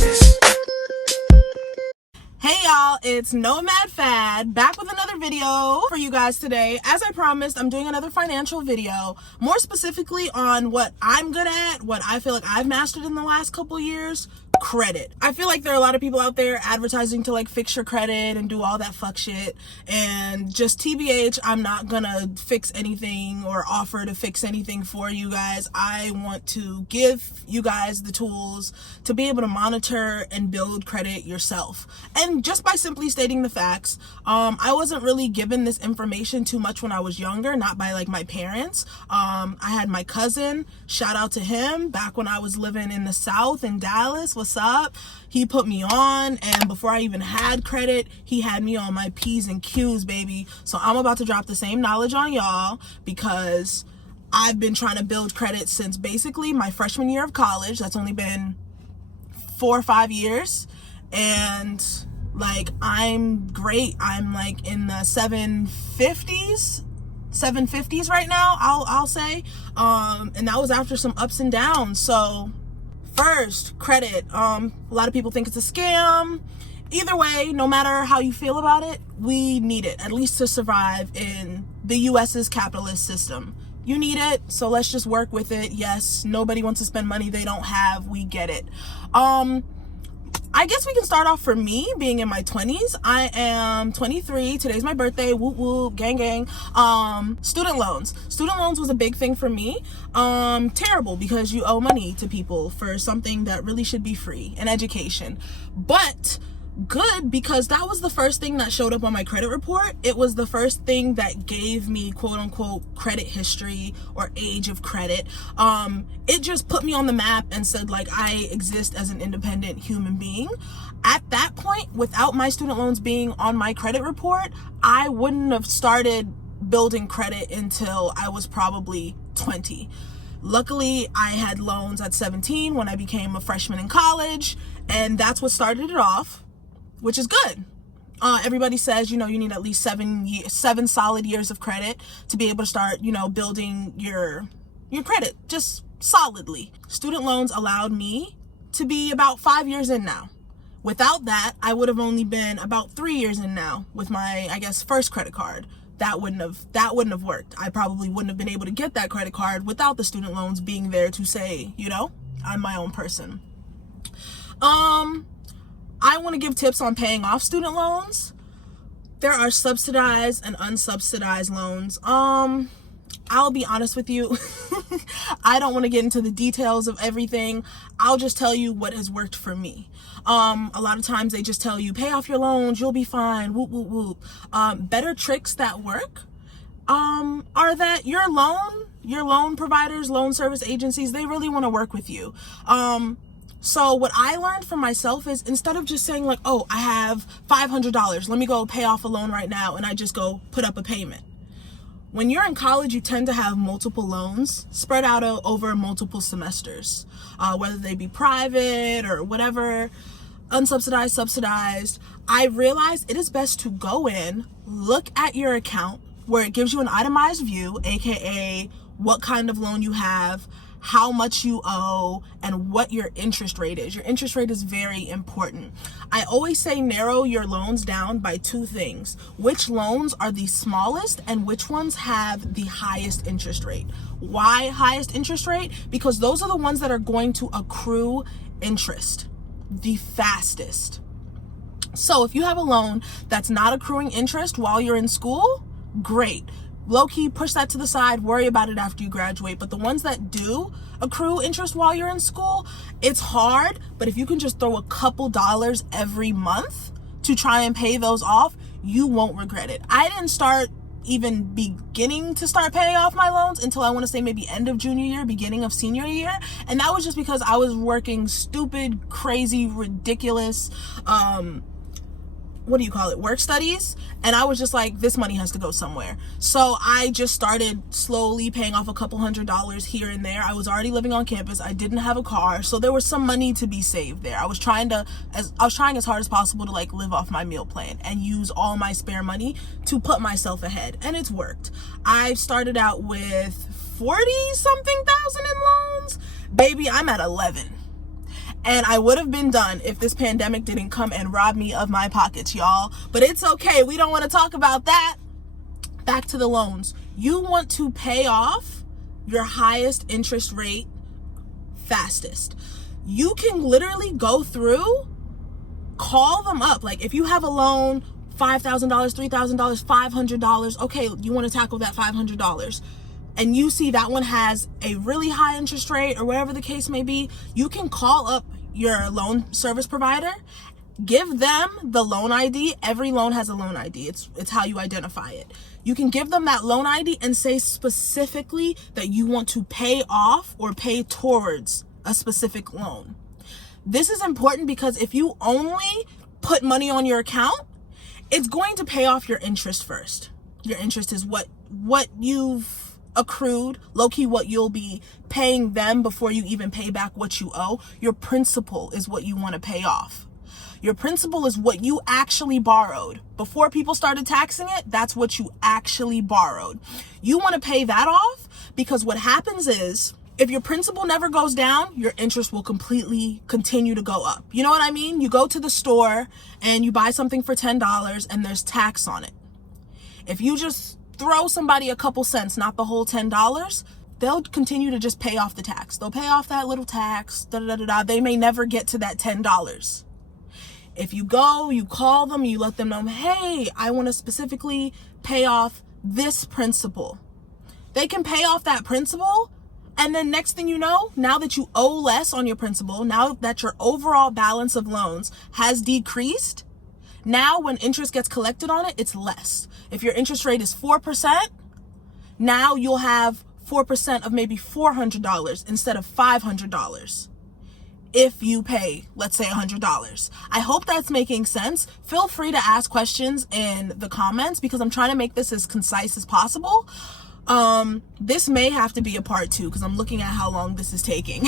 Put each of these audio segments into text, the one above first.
this. Hey y'all, it's Nomad Fad back with another video for you guys today. As I promised, I'm doing another financial video, more specifically on what I'm good at, what I feel like I've mastered in the last couple years, credit. I feel like there are a lot of people out there advertising to like fix your credit and do all that fuck shit, and just TBH, I'm not gonna fix anything or offer to fix anything for you guys. I want to give you guys the tools to be able to monitor and build credit yourself. And just by simply stating the facts, I wasn't really given this information too much when I was younger, not by like my parents. I had my cousin, shout out to him, back when I was living in the South in Dallas. What's up? He put me on, and before I even had credit, he had me on my P's and Q's, baby. So I'm about to drop the same knowledge on y'all because I've been trying to build credit since basically my freshman year of college. That's only been 4 or 5 years, and like I'm great. I'm like in the 750s right now, I'll say, and that was after some ups and downs. So first, credit. A lot of people think it's a scam. Either way, no matter how you feel about it, we need it, at least to survive in the US's capitalist system. You need it, so let's just work with it. Yes, nobody wants to spend money they don't have. We get it. I guess we can start off for me being in my 20s. I am 23. Today's my birthday. Woo woo, gang gang. Student loans. Student loans was a big thing for me. Terrible because you owe money to people for something that really should be free, an education. But good because that was the first thing that showed up on my credit report. It was the first thing that gave me quote unquote credit history or age of credit. It just put me on the map and said like I exist as an independent human being. At that point, without my student loans being on my credit report, I wouldn't have started building credit until I was probably 20. Luckily, I had loans at 17 when I became a freshman in college, and that's what started it off, which is good. Everybody says, you need at least 7 solid years of credit to be able to start, building your credit just solidly. Student loans allowed me to be about 5 years in now. Without that, I would have only been about 3 years in now with my, I guess, first credit card. That wouldn't have worked. I probably wouldn't have been able to get that credit card without the student loans being there to say, I'm my own person. I want to give tips on paying off student loans. There are subsidized and unsubsidized loans. I'll be honest with you. I don't want to get into the details of everything. I'll just tell you what has worked for me. A lot of times they just tell you, pay off your loans, you'll be fine, whoop, whoop, whoop. Better tricks that work are that your loan providers, loan service agencies, they really want to work with you. So what I learned for myself is instead of just saying like, oh, I have $500, let me go pay off a loan right now, and I just go put up a payment. When you're in college, you tend to have multiple loans spread out over multiple semesters, whether they be private or whatever, unsubsidized, subsidized. I realized it is best to go in, look at your account where it gives you an itemized view, aka what kind of loan you have, how much you owe, and what your interest rate is. Your interest rate is very important. I always say narrow your loans down by 2 things: which loans are the smallest and which ones have the highest interest rate. Why highest interest rate? Because those are the ones that are going to accrue interest the fastest. So if you have a loan that's not accruing interest while you're in school, great. Low-key, push that to the side, worry about it after you graduate. But the ones that do accrue interest while you're in school, it's hard, but if you can just throw a couple dollars every month to try and pay those off, you won't regret it. I didn't start even beginning to start paying off my loans until I want to say maybe end of junior year, beginning of senior year. And that was just because I was working stupid, crazy, ridiculous, work studies, and I was just like, this money has to go somewhere. So I just started slowly paying off a couple $100s here and there. I was already living on campus. I didn't have a car, so there was some money to be saved there. I was trying as hard as possible to like live off my meal plan and use all my spare money to put myself ahead, and it's worked. I started out with 40 something thousand in loans. Baby, I'm at 11. And I would have been done if this pandemic didn't come and rob me of my pockets, y'all. But it's okay. We don't want to talk about that. Back to the loans. You want to pay off your highest interest rate fastest. You can literally go through, call them up. Like if you have a loan, $5,000, $3,000, $500, okay, you want to tackle that $500. And you see that one has a really high interest rate or whatever the case may be, you can call up your loan service provider, give them the loan ID. Every loan has a loan ID. It's how you identify it. You can give them that loan ID and say specifically that you want to pay off or pay towards a specific loan. This is important because if you only put money on your account, it's going to pay off your interest first. Your interest is what you've accrued, low-key what you'll be paying them before you even pay back what you owe. Your principal is what you want to pay off. Your principal is what you actually borrowed. Before people started taxing it, that's what you actually borrowed. You want to pay that off because what happens is if your principal never goes down, your interest will completely continue to go up. You know what I mean? You go to the store and you buy something for $10 and there's tax on it. If you just throw somebody a couple cents, not the whole $10, they'll continue to just pay off the tax. They'll pay off that little tax, They may never get to that $10. If you go, you call them, you let them know, hey, I want to specifically pay off this principal. They can pay off that principal. And then next thing you know, now that you owe less on your principal, now that your overall balance of loans has decreased, now when interest gets collected on it, it's less. If your interest rate is 4%, now you'll have 4% of maybe $400 instead of $500 if you pay, let's say, $100. I hope that's making sense. Feel free to ask questions in the comments because I'm trying to make this as concise as possible. This may have to be a part 2 because I'm looking at how long this is taking.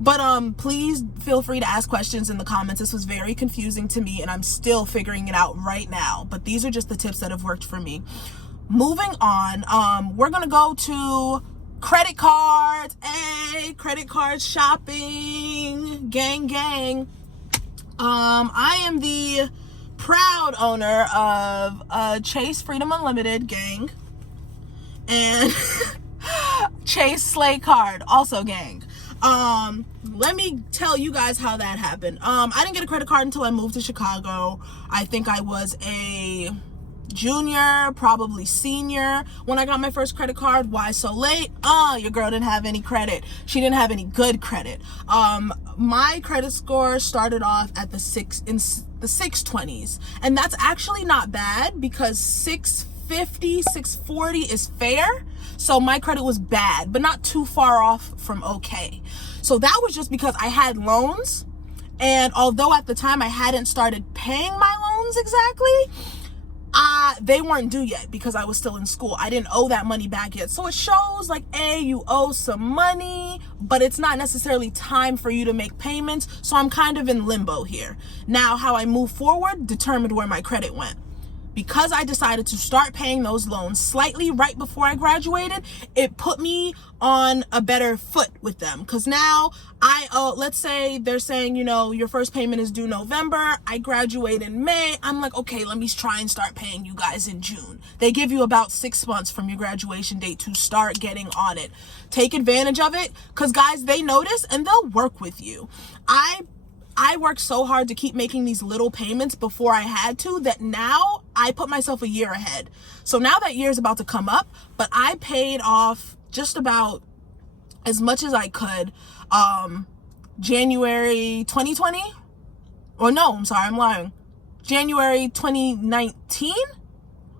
But please feel free to ask questions in the comments. This was very confusing to me and I'm still figuring it out right now. But these are just the tips that have worked for me. Moving on, we're gonna go to credit cards. Hey, credit card shopping, gang. I am the proud owner of Chase Freedom Unlimited, gang, and Chase Slay Card, also gang. Let me tell you guys how that happened. I didn't get a credit card until I moved to Chicago. I think I was a junior, probably senior, when I got my first credit card. Why so late? Your girl didn't have any credit. She didn't have any good credit. My credit score started off at the 620s, and that's actually not bad because 650, 640 is fair. So my credit was bad, but not too far off from okay. So that was just because I had loans, and although at the time I hadn't started paying my loans exactly, they weren't due yet because I was still in school. I didn't owe that money back yet. So it shows like, you owe some money, but it's not necessarily time for you to make payments. So I'm kind of in limbo here. Now, how I move forward determined where my credit went. Because I decided to start paying those loans slightly right before I graduated, it put me on a better foot with them. Because now I owe, let's say they're saying, your first payment is due November. I graduate in May. I'm like, okay, let me try and start paying you guys in June. They give you about 6 months from your graduation date to start getting on it. Take advantage of it because guys, they notice and they'll work with you. I worked so hard to keep making these little payments before I had to that now I put myself a year ahead. So now that year is about to come up, but I paid off just about as much as I could. January 2020? Or no, I'm sorry, I'm lying. January 2019?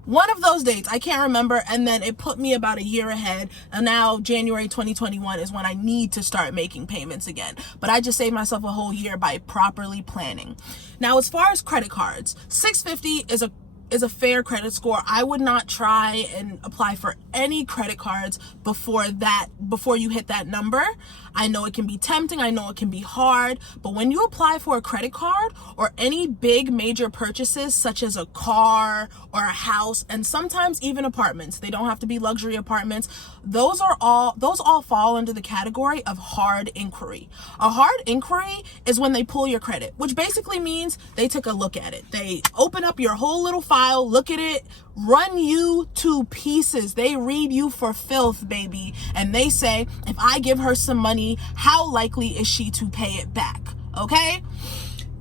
One of those dates, I can't remember, and then it put me about a year ahead, and now January 2021 is when I need to start making payments again. But I just saved myself a whole year by properly planning. Now, as far as credit cards, 650 is a is a fair credit score. I would not try and apply for any credit cards before you hit that number. I know it can be tempting, I know it can be hard, but when you apply for a credit card or any big major purchases such as a car or a house, and sometimes even apartments, they don't have to be luxury apartments, those all fall under the category of hard inquiry. A hard inquiry is when they pull your credit, which basically means they took a look at it. They open up your whole little file, look at it, run you to pieces. They read you for filth, baby. And they say, if I give her some money, how likely is she to pay it back? Okay?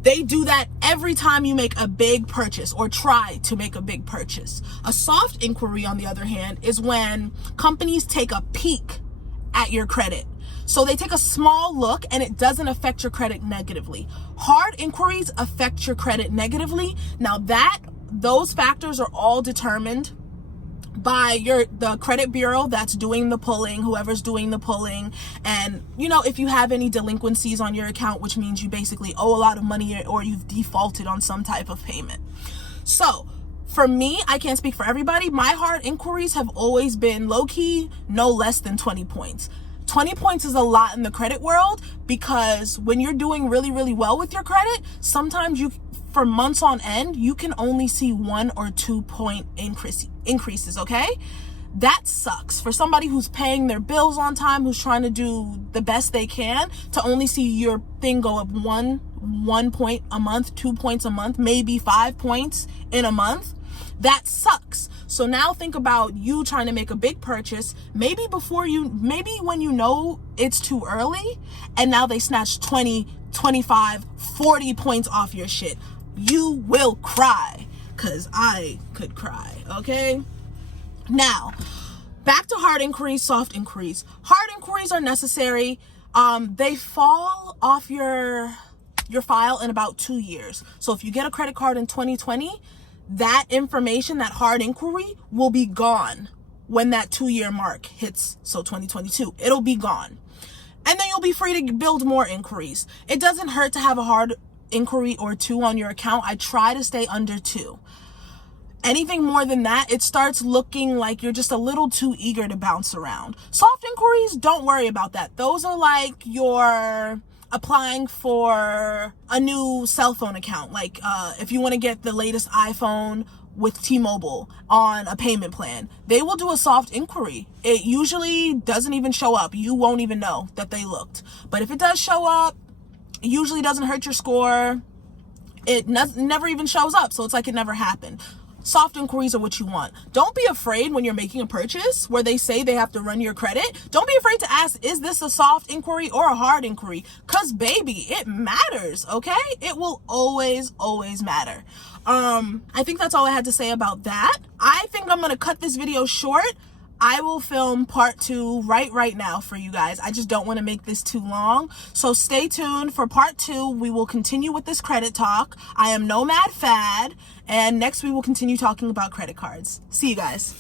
They do that every time you make a big purchase or try to make a big purchase. A soft inquiry, on the other hand, is when companies take a peek at your credit. So they take a small look and it doesn't affect your credit negatively. Hard inquiries affect your credit negatively. Now those factors are all determined by the credit bureau that's doing the pulling, whoever's doing the pulling. And if you have any delinquencies on your account, which means you basically owe a lot of money or you've defaulted on some type of payment. So for me, I can't speak for everybody, my hard inquiries have always been low-key no less than 20 points. 20 points is a lot in the credit world, because when you're doing really, really well with your credit, sometimes for months on end, you can only see 1 or 2 point increases, okay? That sucks. For somebody who's paying their bills on time, who's trying to do the best they can, to only see your thing go up one point a month, 2 points a month, maybe 5 points in a month, that sucks. So now think about you trying to make a big purchase, maybe when you know it's too early, and now they snatch 20, 25, 40 points off your shit. You will cry, because I could cry, okay? Now, back to hard inquiries, soft inquiries. Hard inquiries are necessary. They fall off your file in about 2 years. So if you get a credit card in 2020, that information, that hard inquiry, will be gone when that 2-year mark hits. So 2022, it'll be gone. And then you'll be free to build more inquiries. It doesn't hurt to have a hard inquiry or 2 on your account. I try to stay under 2. Anything more than that, it starts looking like you're just a little too eager to bounce around. Soft inquiries, don't worry about that. Those are like your applying for a new cell phone account. Like if you want to get the latest iPhone with T-Mobile on a payment plan, they will do a soft inquiry. It usually doesn't even show up. You won't even know that they looked. But if it does show up, it usually doesn't hurt your score. It never even shows up, so it's like it never happened. Soft inquiries are what you want. Don't be afraid when you're making a purchase where they say they have to run your credit. Don't be afraid to ask, is this a soft inquiry or a hard inquiry? Because baby, it matters, okay? It will always, always matter. I think that's all I had to say about that. I think I'm going to cut this video short. I will film part 2 right now for you guys. I just don't want to make this too long. So stay tuned for part 2. We will continue with this credit talk. I am Nomad Fad, and next we will continue talking about credit cards. See you guys.